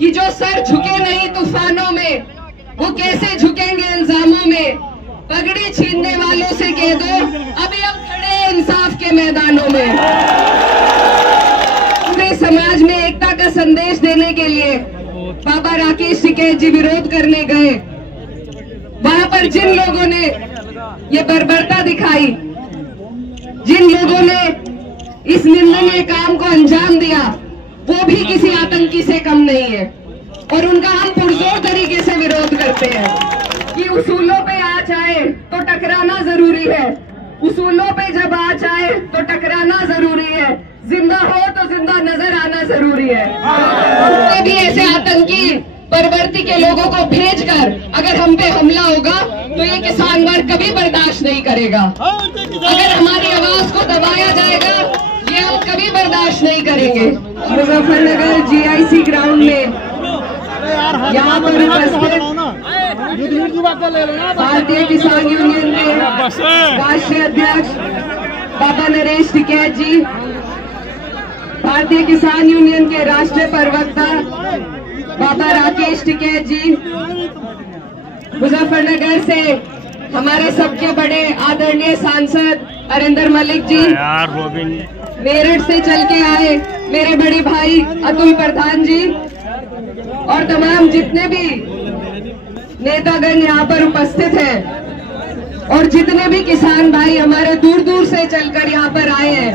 कि जो सर झुके नहीं तूफानों में वो कैसे झुकेंगे इल्जामों में। पगड़ी छीनने वालों से कह दो अभी हम खड़े हैं इंसाफ के मैदानों में। पूरे समाज में एकता का संदेश देने के लिए बाबा राकेश टिकैत जी विरोध करने गए। वहां पर जिन लोगों ने ये बर्बरता दिखाई, जिन लोगों ने इस निंदनीय काम को अंजाम दिया, वो भी किसी आतंकी से कम नहीं है और उनका हम पुरजोर तरीके से विरोध करते हैं कि उसूलों पे आ जाए तो टकराना जरूरी है। उसूलों पे जब आ जाए तो टकराना जरूरी है। जिंदा हो तो जिंदा नजर आना जरूरी है। उससे भी ऐसे आतंकी बर्बरती के लोगों को भेजकर अगर हम पे हमला होगा तो ये किसान वर्ग कभी बर्दाश्त नहीं करेगा। अगर हमारी आवाज को दबाया जाएगा ये हम कभी बर्दाश्त नहीं करेंगे। मुजफ्फरनगर जीआईसी ग्राउंड में यहाँ पर उपस्थित भारतीय किसान यूनियन के राष्ट्रीय अध्यक्ष बाबा नरेश टिकैत जी, भारतीय किसान यूनियन के राष्ट्रीय प्रवक्ता बाबा राकेश टिकैत जी, मुजफ्फरनगर से हमारे सबके बड़े आदरणीय सांसद अरिंदर मलिक जी, मेरठ से चल के आए मेरे बड़े भाई अतुल प्रधान जी और तमाम जितने भी नेतागण यहाँ पर उपस्थित हैं और जितने भी किसान भाई हमारे दूर दूर से चलकर यहाँ पर आए हैं,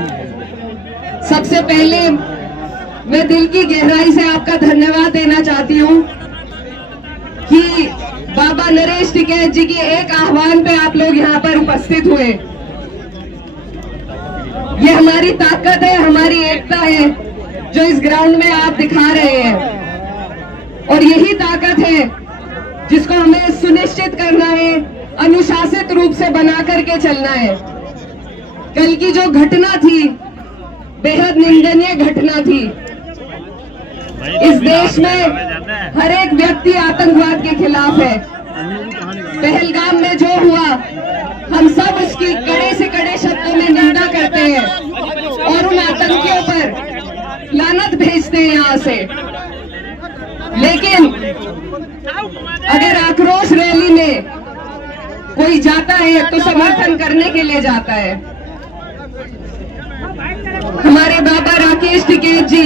सबसे पहले मैं दिल की गहराई से आपका धन्यवाद देना चाहती हूँ कि बाबा नरेश टिकैत जी की एक आह्वान पे आप लोग यहाँ पर उपस्थित हुए। ये हमारी ताकत है, हमारी एकता है जो इस ग्राउंड में आप दिखा रहे हैं और यही ताकत है जिसको हमें सुनिश्चित करना है, अनुशासित रूप से बना करके चलना है। कल की जो घटना थी बेहद निंदनीय घटना थी। इस देश में हर एक व्यक्ति आतंकवाद के खिलाफ है। पहलगाम में जो हुआ हम सब उसकी कड़े से कड़े शब्दों में निंदा करते हैं और उन आतंकियों पर लानत भेजते हैं यहाँ से। लेकिन अगर आक्रोश रैली में कोई जाता है तो समर्थन करने के लिए जाता है। हमारे बाबा राकेश टिकैत जी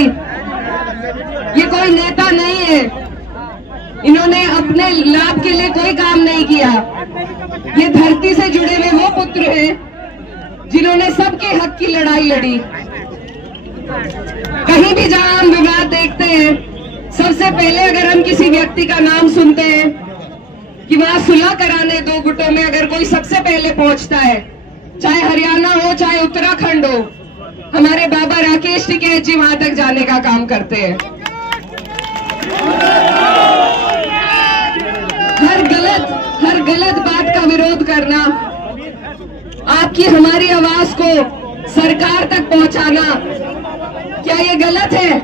ये कोई नेता नहीं है, इन्होंने अपने लाभ के लिए कोई काम नहीं किया। ये धरती से जुड़े हुए वो पुत्र हैं जिन्होंने सबके हक की लड़ाई लड़ी। कहीं भी जहां हम विवाद देखते हैं, सबसे पहले अगर हम किसी व्यक्ति का नाम सुनते हैं कि वहां सुलह कराने दो गुटों में अगर कोई सबसे पहले पहुंचता है, चाहे हरियाणा हो चाहे उत्तराखंड हो, हमारे बाबा राकेश टिकैत जी वहां तक जाने का काम करते हैं। हर गलत बात का विरोध करना, आपकी हमारी आवाज को सरकार तक पहुंचाना, क्या ये गलत है?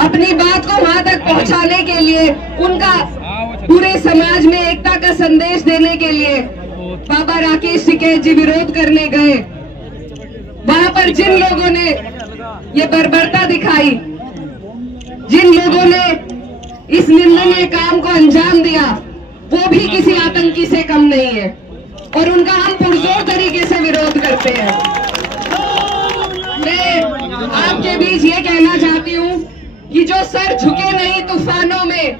अपनी बात को वहां तक पहुंचाने के लिए, उनका पूरे समाज में एकता का संदेश देने के लिए बाबा राकेश टिकैत जी विरोध करने गए। वहां पर जिन लोगों ने ये बर्बरता दिखाई, जिन लोगों ने इस निंदनीय काम को अंजाम दिया, वो भी किसी आतंकी से कम नहीं है और उनका हम पुरजोर तरीके से विरोध करते हैं। मैं आपके बीच ये कहना चाहती हूँ कि जो सर झुके नहीं तूफानों में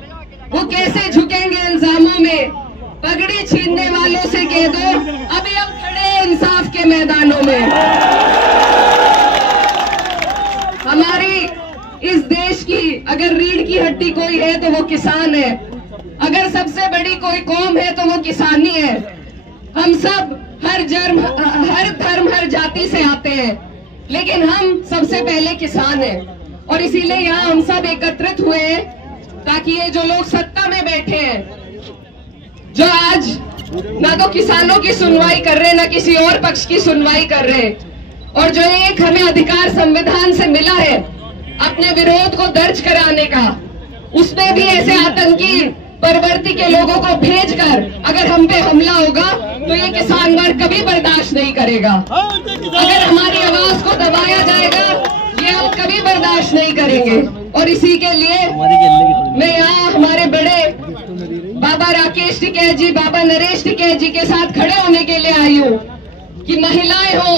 वो कैसे झुकेंगे इल्जामों में। पगड़ी छीनने वालों से कह दो अभी हम खड़े हैं इंसाफ के मैदानों में। हमारी इस देश की अगर रीढ़ की हड्डी कोई है तो वो किसान है। अगर सबसे बड़ी कोई कौम है तो वो किसानी है। हम सब हर धर्म हर जाति से आते हैं, लेकिन हम सबसे पहले किसान हैं और इसीलिए यहाँ हम सब एकत्रित हुए हैं ताकि ये जो लोग सत्ता में बैठे हैं, जो आज ना तो किसानों की सुनवाई कर रहे ना किसी और पक्ष की सुनवाई कर रहे, और जो एक हमें अधिकार संविधान से मिला है अपने विरोध को दर्ज कराने का, उसमें भी ऐसे आतंकी बर्बरती के लोगों को भेजकर अगर हम पे हमला होगा तो ये किसान वर्ग कभी बर्दाश्त नहीं करेगा। अगर हमारी आवाज को दबाया जाएगा ये हम कभी बर्दाश्त नहीं करेंगे और इसी के लिए राकेश टिकैत जी, बाबा नरेश टिकैत जी के साथ खड़े होने के लिए आई हूँ कि महिलाएं हो,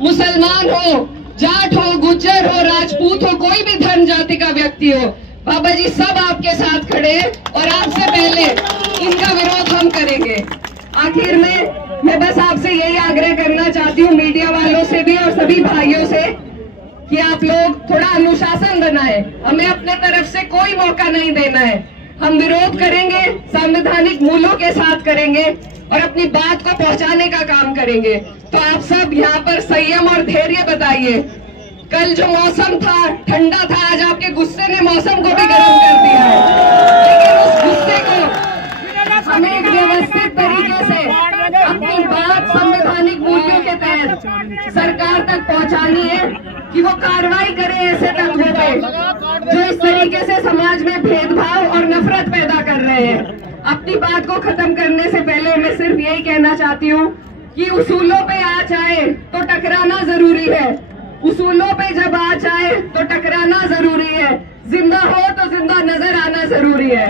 मुसलमान हो, जाट हो, गुज्जर हो, राजपूत हो, कोई भी धर्म जाति का व्यक्ति हो, बाबा जी सब आपके साथ खड़े हैं और आपसे पहले इनका विरोध हम करेंगे। आखिर में मैं बस आपसे यही आग्रह करना चाहती हूँ, मीडिया वालों से भी और सभी भाइयों से, कि आप लोग थोड़ा अनुशासन बनाएं। हमें अपने तरफ से कोई मौका नहीं देना है। हम विरोध करेंगे, संवैधानिक मूल्यों के साथ करेंगे और अपनी बात को पहुंचाने का काम करेंगे। तो आप सब यहाँ पर संयम और धैर्य बताइए। कल जो मौसम था ठंडा था, आज आपके गुस्से ने मौसम को भी गर्म कर दिया है, लेकिन उस गुस्से को हमें एक व्यवस्थित तरीके से अपनी बात संवैधानिक मूल्यों के तहत सरकार तक पहुंचानी है कि वो कार्रवाई करे ऐसे तत्वों पे जो इस तरीके से समाज में भेदभाव और नफरत पैदा कर रहे हैं। अपनी बात को खत्म करने से पहले मैं सिर्फ यही कहना चाहती हूँ कि उसूलों पे आ जाए तो टकराना जरूरी है। उसूलों पे जब आ जाए तो टकराना जरूरी है। जिंदा हो तो जिंदा नजर आना जरूरी है।